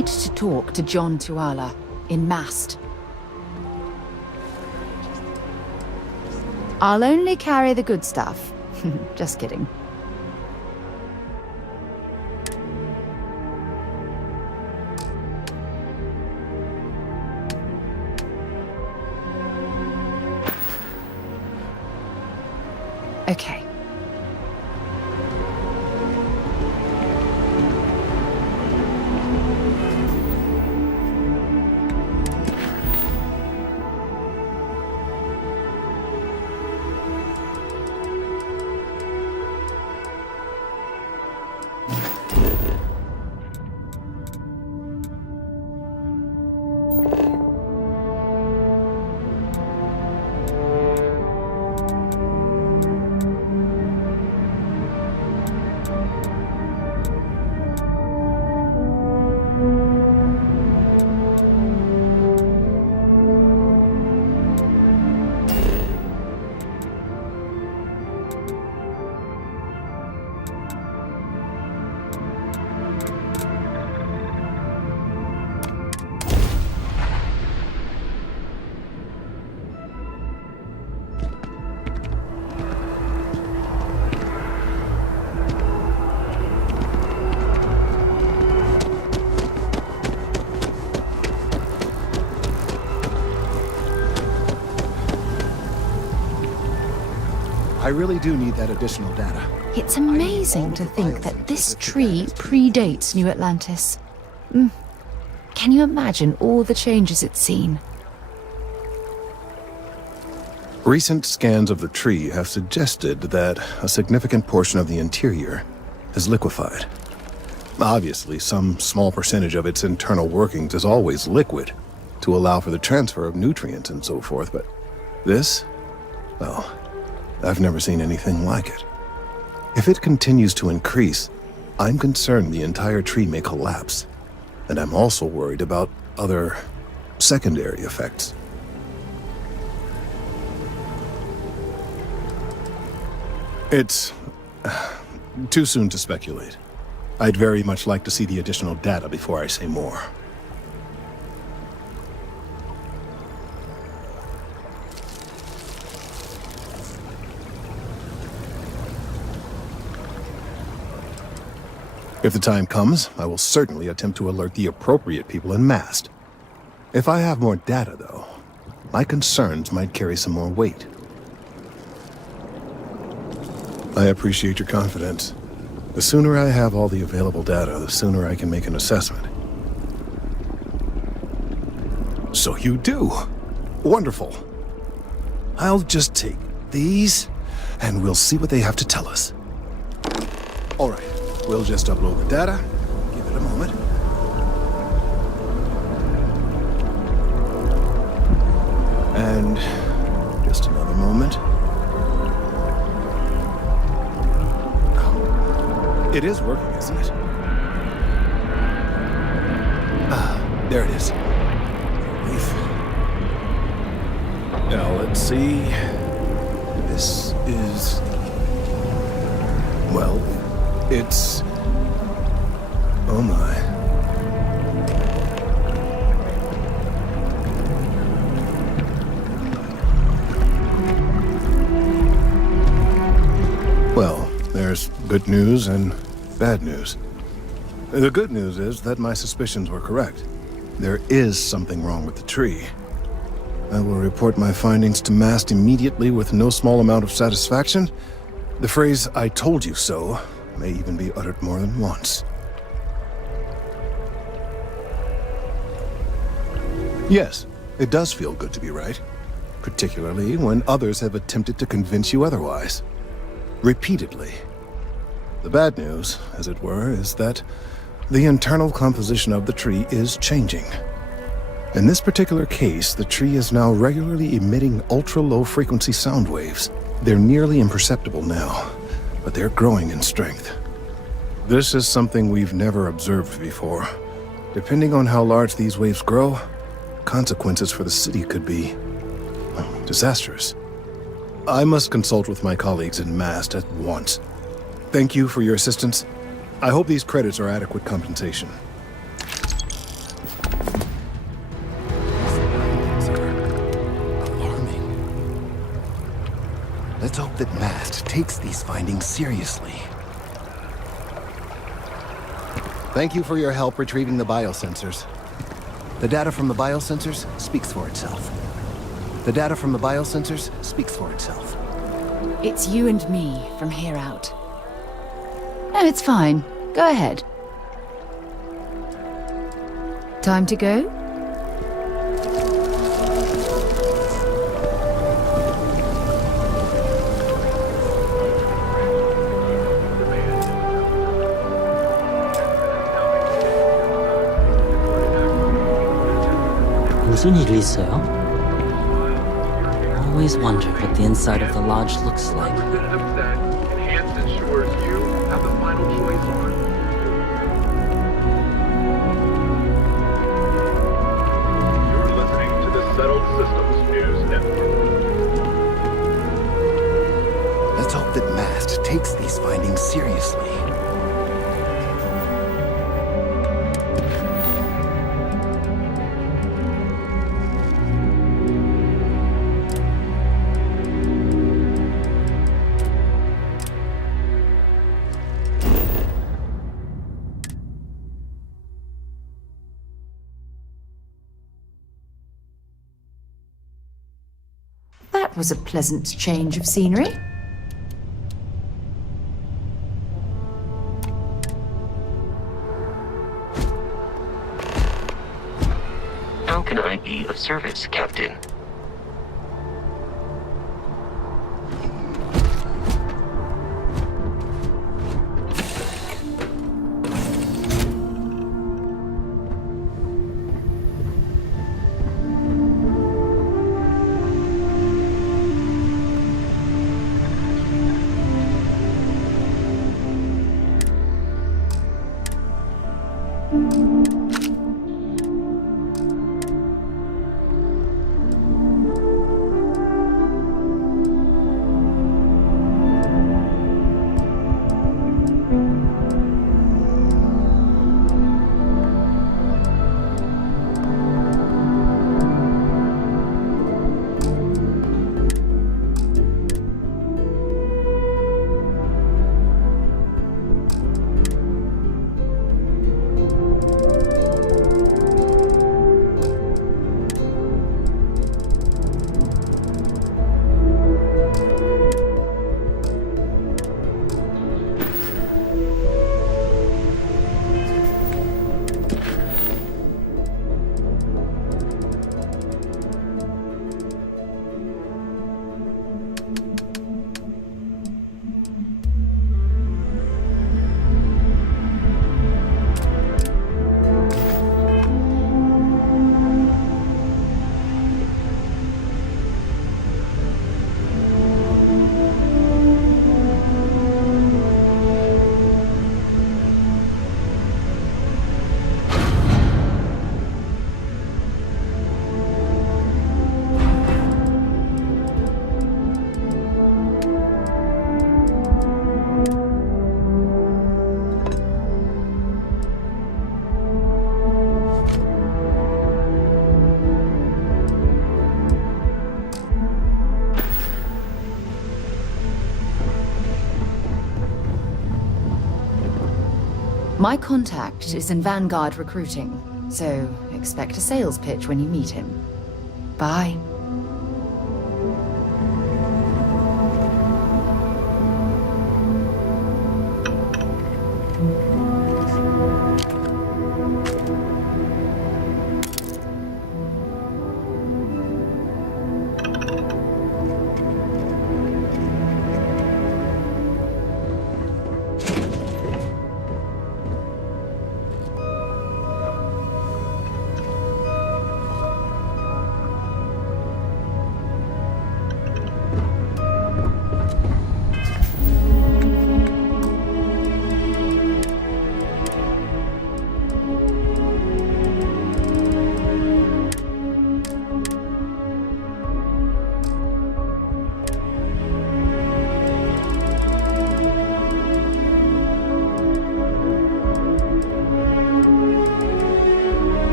need to talk to John Tuala in Mast. I'll only carry the good stuff. Just kidding. Okay. I really do need that additional data. It's amazing to think that this tree predates New Atlantis. Can you imagine all the changes it's seen? Recent scans of the tree have suggested that a significant portion of the interior is liquefied. Obviously, some small percentage of its internal workings is always liquid to allow for the transfer of nutrients and so forth, but this, well, I've never seen anything like it. If it continues to increase, I'm concerned the entire tree may collapse, and I'm also worried about other secondary effects. It's too soon to speculate. I'd very much like to see the additional data before I say more. If the time comes, I will certainly attempt to alert the appropriate people in Mast. If I have more data, though, my concerns might carry some more weight. I appreciate your confidence. The sooner I have all the available data, the sooner I can make an assessment. So you do? Wonderful. I'll just take these, and we'll see what they have to tell us. All right. We'll just upload the data. Give it a moment. And just another moment. Oh, it is working, isn't it? Ah, there it is. Relief. Now let's see. This is... well... it's... oh my. Well, there's good news and bad news. The good news is that my suspicions were correct. There is something wrong with the tree. I will report my findings to Mast immediately with no small amount of satisfaction. The phrase, "I told you so," may even be uttered more than once. Yes, it does feel good to be right, particularly when others have attempted to convince you otherwise. Repeatedly. The bad news, as it were, is that the internal composition of the tree is changing. In this particular case, the tree is now regularly emitting ultra-low frequency sound waves. They're nearly imperceptible now, but they're growing in strength. This is something we've never observed before. Depending on how large these waves grow, consequences for the city could be disastrous. I must consult with my colleagues in Mast at once. Thank you for your assistance. I hope these credits are adequate compensation. Let's hope that MAST takes these findings seriously. Thank you for your help retrieving the biosensors. The data from the biosensors speaks for itself. The data from the biosensors speaks for itself. It's you and me from here out. No, it's fine. Go ahead. Time to go? 무슨 일이 있어요? Always wondered what the inside of the lodge looks like. Enhanced ensures you have the final choice on. You're listening to the Settled Systems News Network. Let's hope that MAST takes these findings seriously. That was a pleasant change of scenery. How can I be of service, Captain? My contact is in Vanguard recruiting, so expect a sales pitch when you meet him. Bye.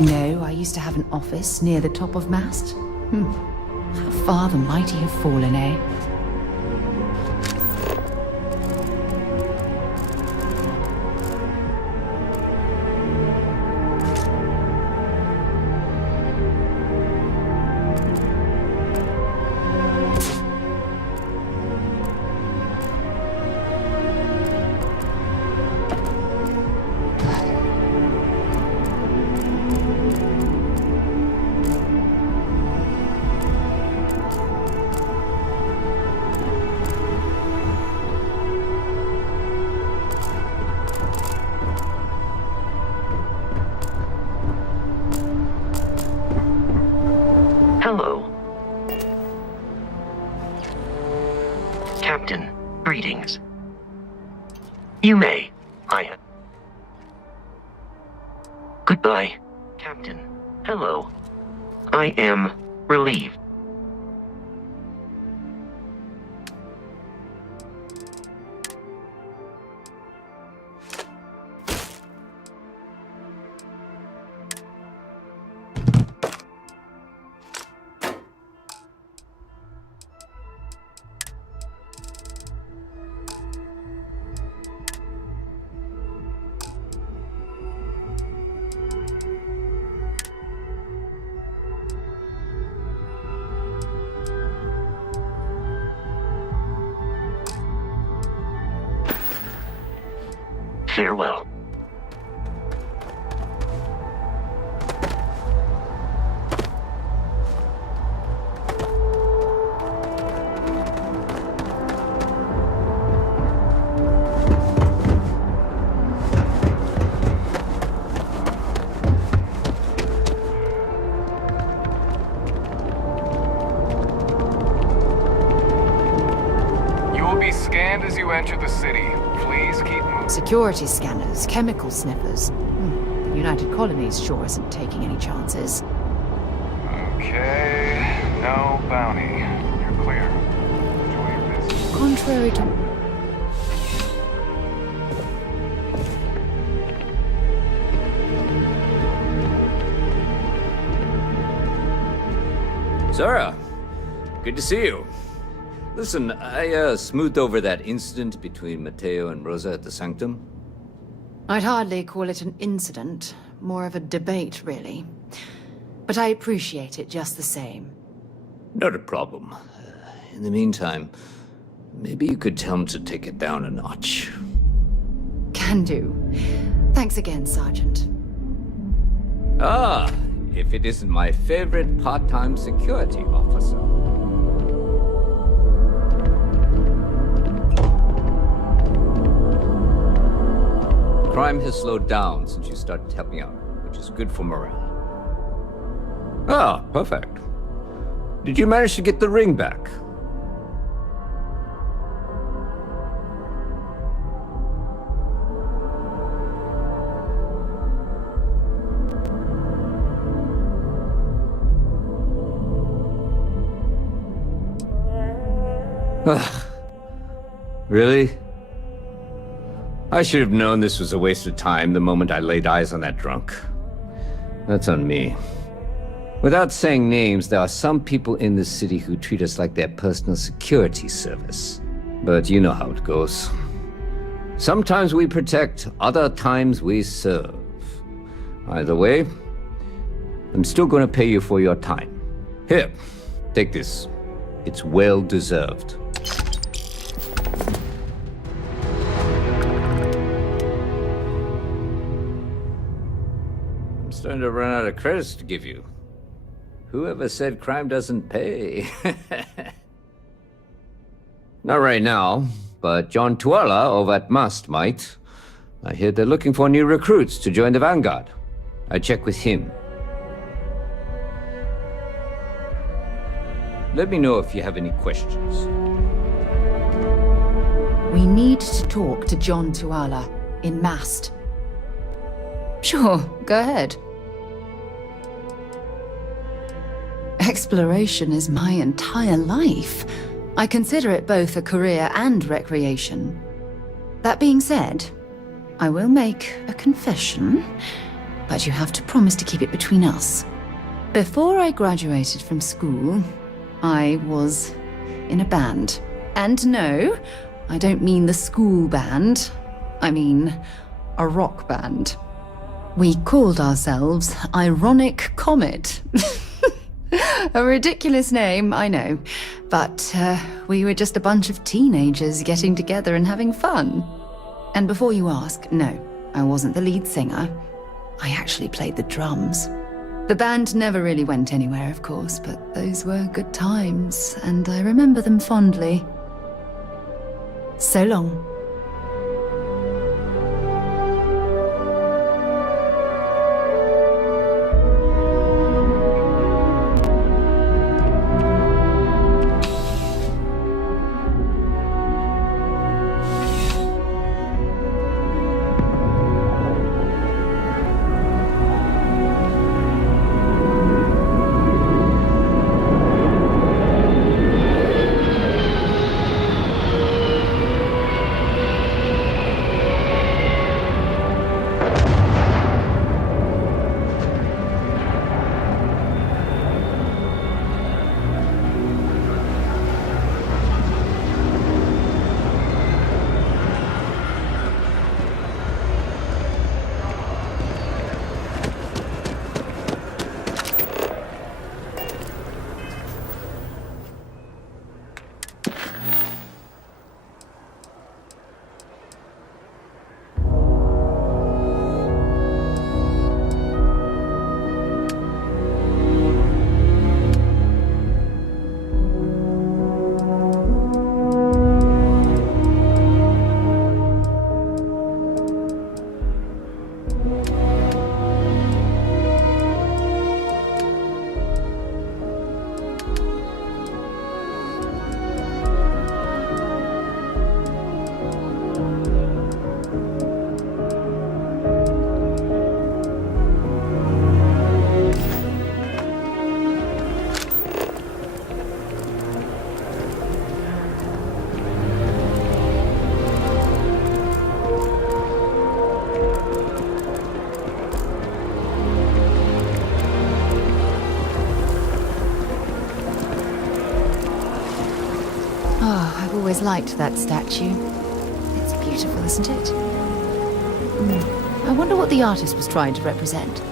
No, I used to have an office near the top of mast. How far the mighty have fallen, eh? Hello. Captain, greetings. You may. Goodbye, Captain. Hello. I am relieved. Farewell. You will be scanned as you enter the city. Please keep moving. Security scanners, chemical sniffers. The United Colonies sure isn't taking any chances. Okay, no bounty. You're clear. Enjoy your business. Contrary to... Zara, good to see you. Listen, I smoothed over that incident between Matteo and Rosa at the Sanctum. I'd hardly call it an incident, more of a debate, really. But I appreciate it just the same. Not a problem. In the meantime, maybe you could tell him to take it down a notch. Can do. Thanks again, Sergeant. Ah, if it isn't my favorite part-time security officer. Crime has slowed down since you started helping out, which is good for morale. Ah, perfect. Did you manage to get the ring back? Really? I should have known this was a waste of time the moment I laid eyes on that drunk. That's on me. Without saying names, there are some people in this city who treat us like their personal security service. But you know how it goes. Sometimes we protect, other times we serve. Either way, I'm still going to pay you for your time. Here, take this. It's well deserved. I'm starting to run out of credits to give you. Whoever said crime doesn't pay? Not right now, but John Tuala over at Must might. I hear they're looking for new recruits to join the Vanguard. I check with him. Let me know if you have any questions. We need to talk to John Tuala in Mast. Sure, go ahead. Exploration is my entire life. I consider it both a career and recreation. That being said, I will make a confession. but you have to promise to keep it between us. Before I graduated from school, I was in a band. And no, I don't mean the school band. I mean a rock band. We called ourselves Ironic Comet. A ridiculous name, I know. But we were just a bunch of teenagers getting together and having fun. And before you ask, no, I wasn't the lead singer. I actually played the drums. The band never really went anywhere, of course, but those were good times, and I remember them fondly. So long. I've always liked that statue. It's beautiful, isn't it? I wonder what the artist was trying to represent.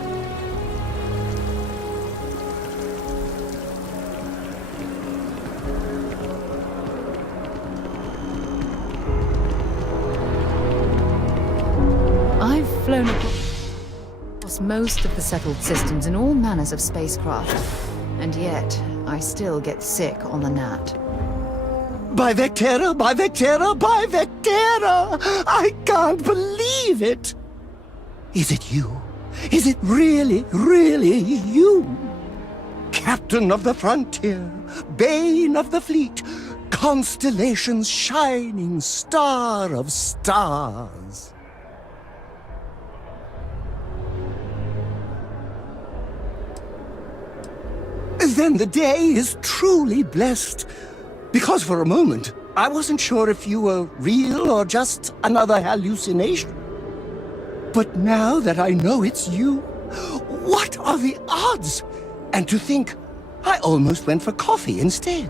I've flown across most of the settled systems in all manners of spacecraft, and yet I still get sick on the gnat. By Vectera, by Vectera, by Vectera! I can't believe it! Is it you? Is it really, really you? Captain of the frontier, bane of the fleet, constellation's shining star of stars. Then the day is truly blessed. Because for a moment, I wasn't sure if you were real or just another hallucination. But now that I know it's you, what are the odds? And to think, I almost went for coffee instead.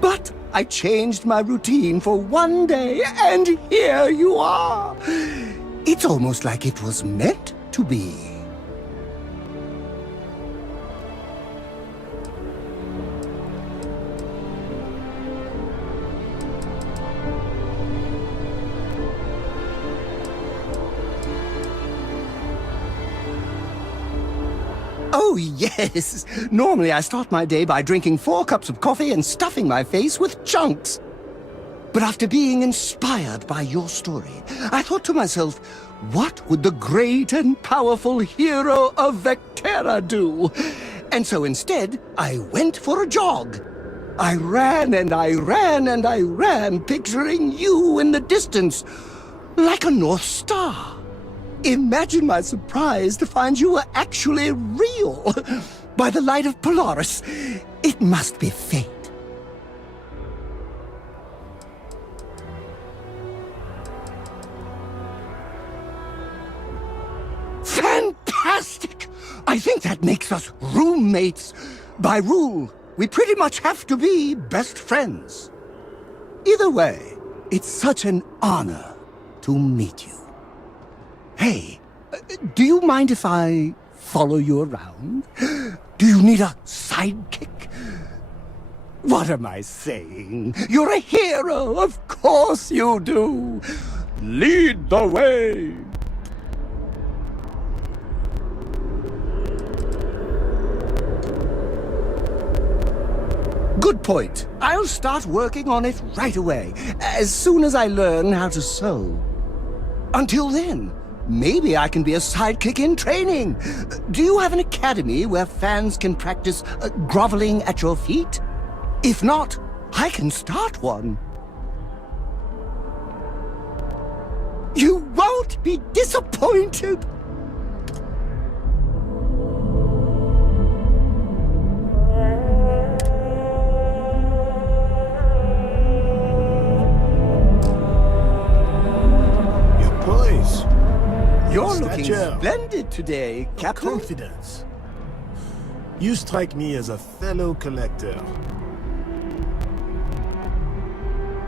But I changed my routine for one day, and here you are. It's almost like it was meant to be. Oh, yes. Normally I start my day by drinking 4 cups of coffee and stuffing my face with chunks. But after being inspired by your story, I thought to myself, what would the great and powerful hero of Vectera do? And so instead, I went for a jog. I ran and I ran and I ran, picturing you in the distance, like a North Star. Imagine my surprise to find you were actually real. By the light of Polaris, it must be fate. Fantastic! I think that makes us roommates. By rule, we pretty much have to be best friends. Either way, it's such an honor to meet you. Hey, do you mind if I follow you around? Do you need a sidekick? What am I saying? You're a hero, of course you do. Lead the way. Good point. I'll start working on it right away, as soon as I learn how to sew. Until then, maybe I can be a sidekick in training. Do you have an academy where fans can practice groveling at your feet? If not, I can start one. You won't be disappointed. You're looking splendid today, Captain. Confidence. You strike me as a fellow collector.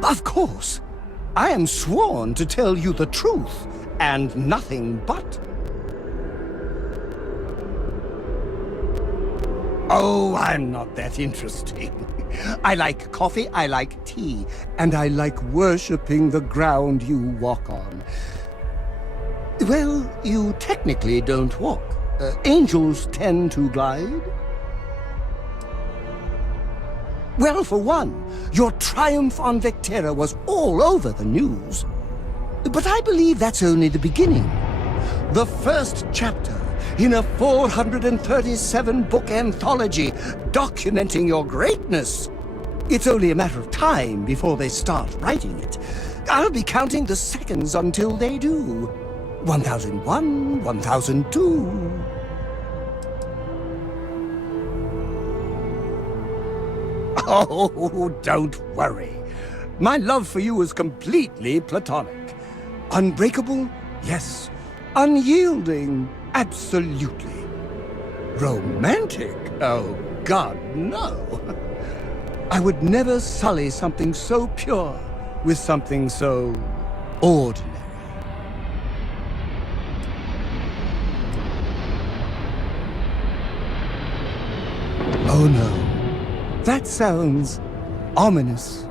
Of course. I am sworn to tell you the truth, and nothing but. Oh, I'm not that interesting. I like coffee, I like tea, and I like worshipping the ground you walk on. Well, you technically don't walk. Angels tend to glide. Well, for one, your triumph on Vectera was all over the news. But I believe that's only the beginning. The first chapter in a 437-book anthology documenting your greatness. It's only a matter of time before they start writing it. I'll be counting the seconds until they do. 1001, 1002... Oh, don't worry. My love for you is completely platonic. Unbreakable? Yes. Unyielding? Absolutely. Romantic? Oh, God, no. I would never sully something so pure with something so ordinary. Oh, no. That sounds ominous.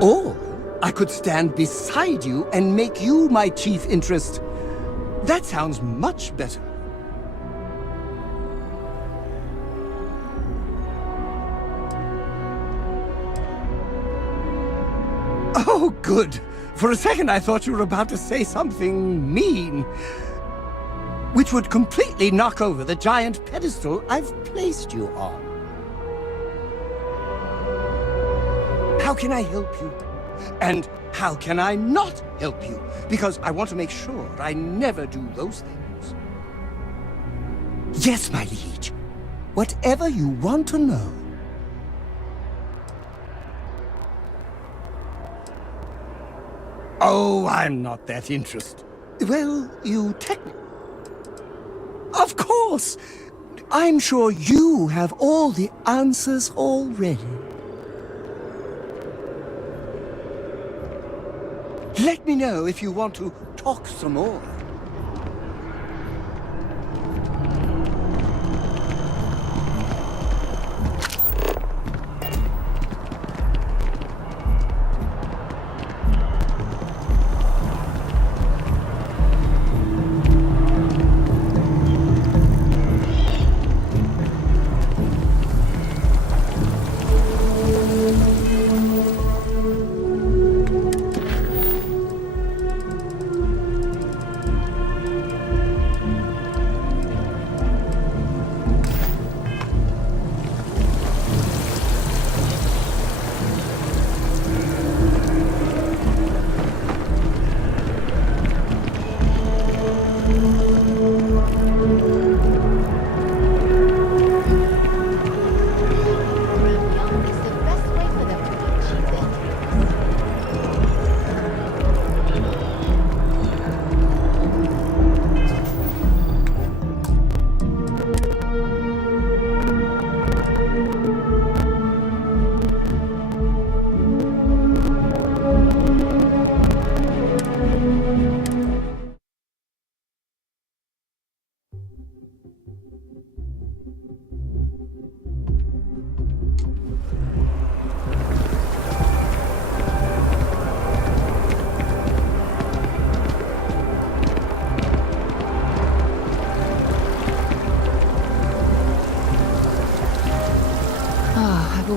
Or I could stand beside you and make you my chief interest. That sounds much better. Oh, good. For a second I thought you were about to say something mean, which would completely knock over the giant pedestal I've placed you on. How can I help you? And how can I not help you? Because I want to make sure I never do those things. Yes, my liege. Whatever you want to know. Oh, I'm not that interested. Well, you technically... Of course! I'm sure you have all the answers already. Let me know if you want to talk some more.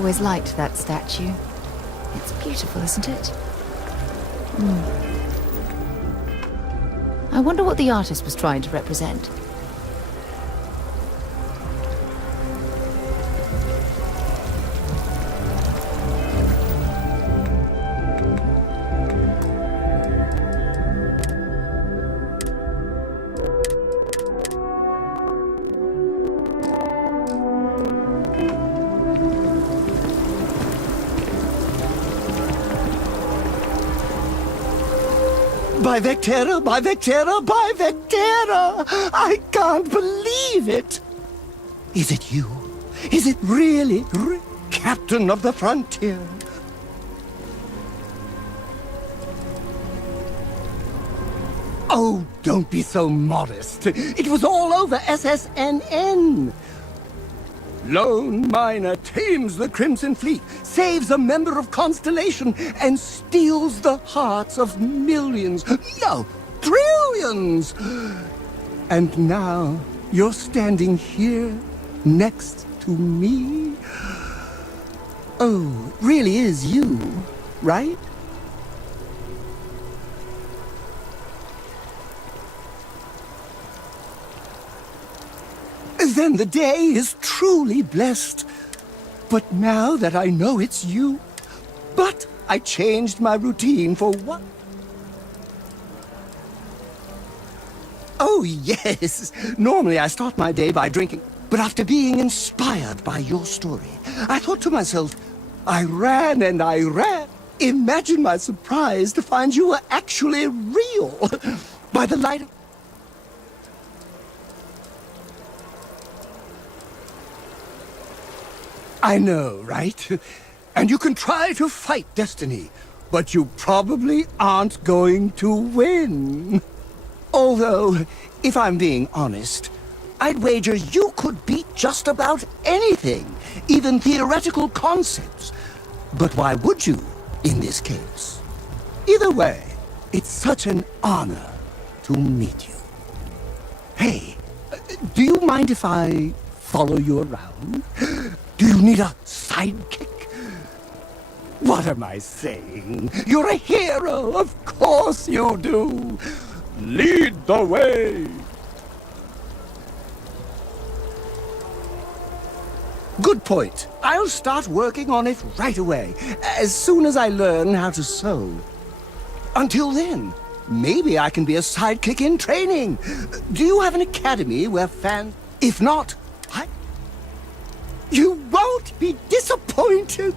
always liked that statue. It's beautiful, isn't it? I wonder what the artist was trying to represent. By Vectera, by Vectera, by Vectera! I can't believe it! Is it you? Is it really, Captain of the Frontier? Oh, don't be so modest. It was all over SSNN. Lone miner tames the Crimson Fleet, saves a member of Constellation, and steals the hearts of millions, no, trillions! And now you're standing here next to me? Oh, it really is you, right? Then the day is truly blessed. But now that I know it's you, but I changed my routine for what? Oh, yes. Normally I start my day by drinking. But after being inspired by your story, I thought to myself, I ran and I ran. Imagine my surprise to find you were actually real. By the light of... I know, right? And you can try to fight destiny, but you probably aren't going to win. Although, if I'm being honest, I'd wager you could beat just about anything, even theoretical concepts. But why would you, in this case? Either way, it's such an honor to meet you. Hey, do you mind if I follow you around? Do you need a sidekick? What am I saying? You're a hero, of course you do. Lead the way. Good point. I'll start working on it right away, as soon as I learn how to sew. Until then, maybe I can be a sidekick in training. Do you have an academy where fans... If not, you won't be disappointed.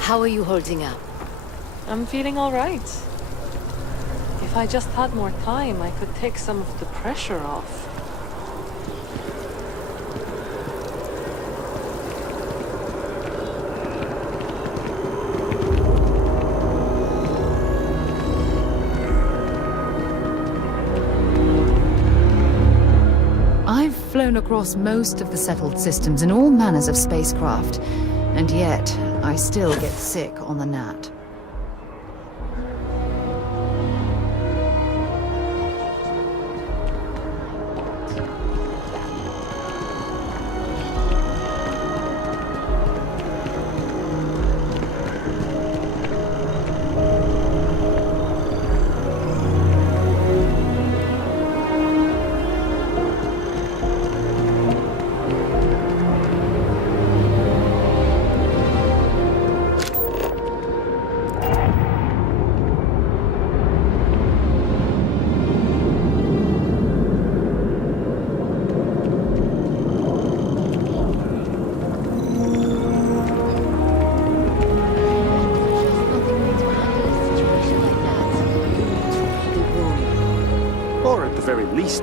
How are you holding up? I'm feeling all right. If I just had more time, I could take some of the pressure off. I've flown across most of the settled systems in all manners of spacecraft, and yet I still get sick on the gnat.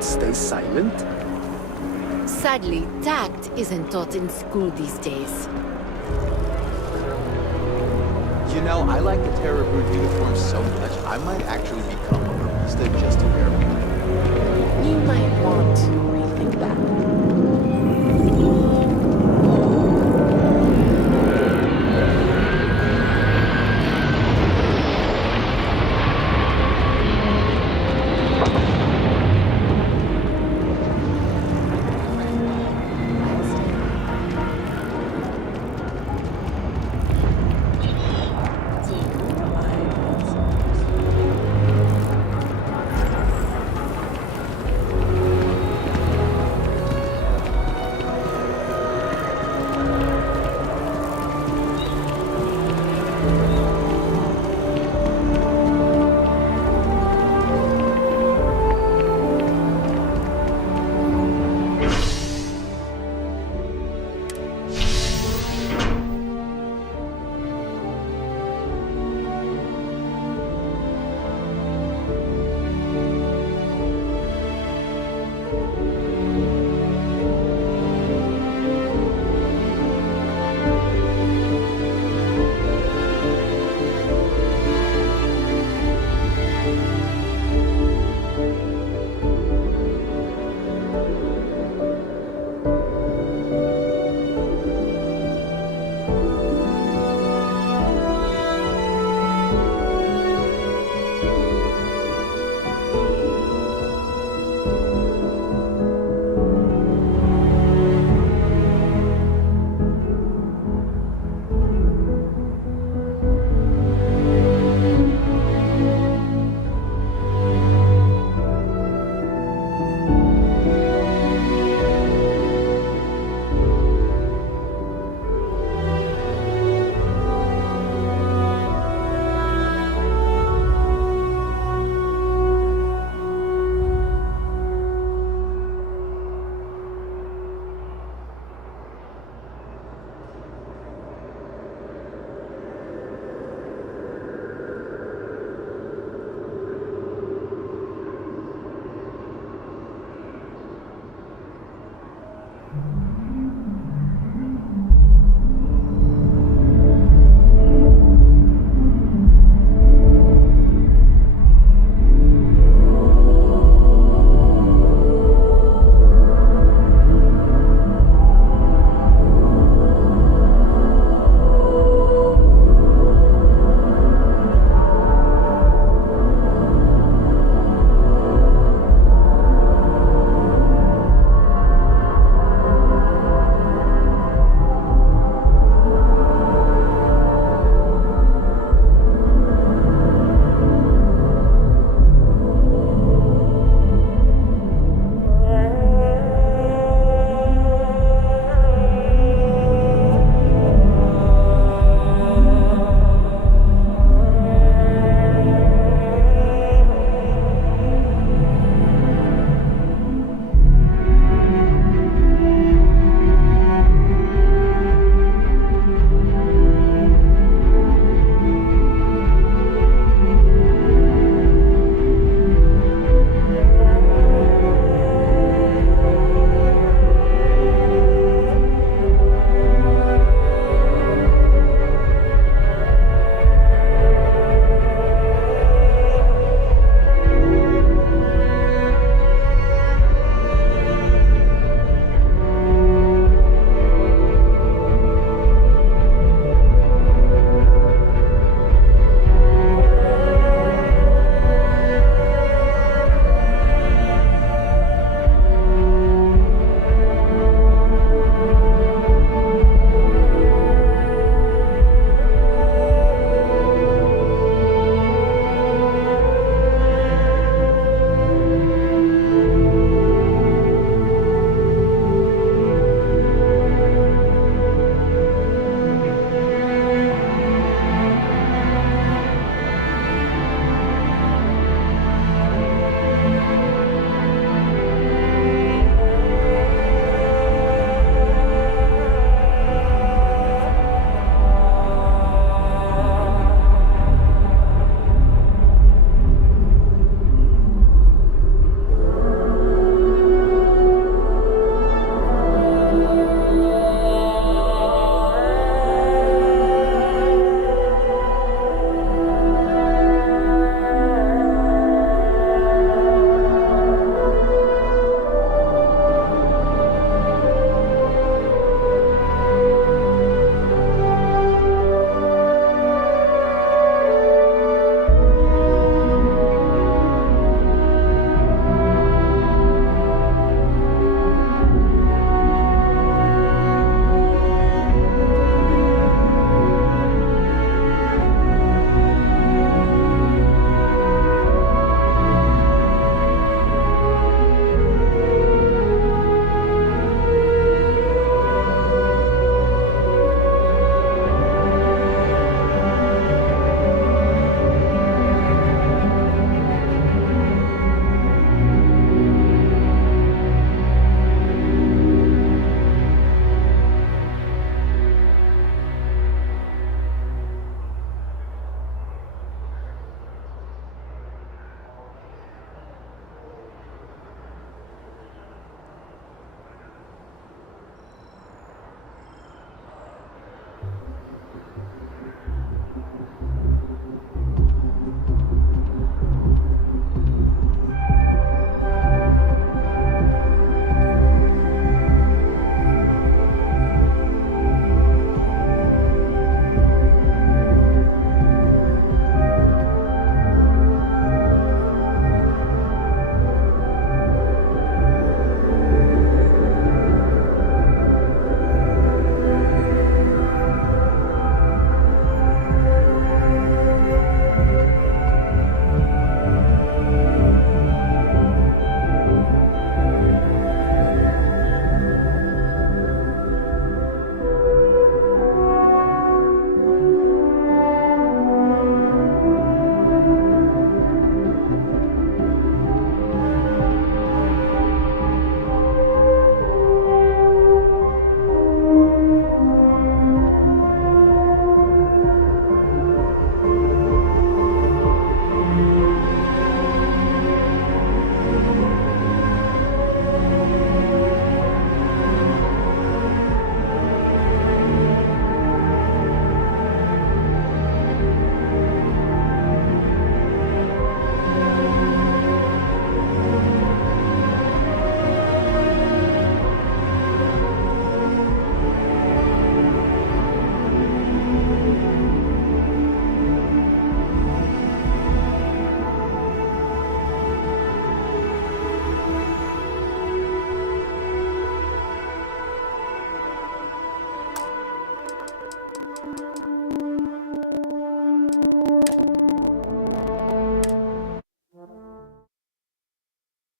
Stay silent. Sadly, tact isn't taught in school these days. You know, I like the Terra Brood uniform so much, I might actually become a barista just to wear one.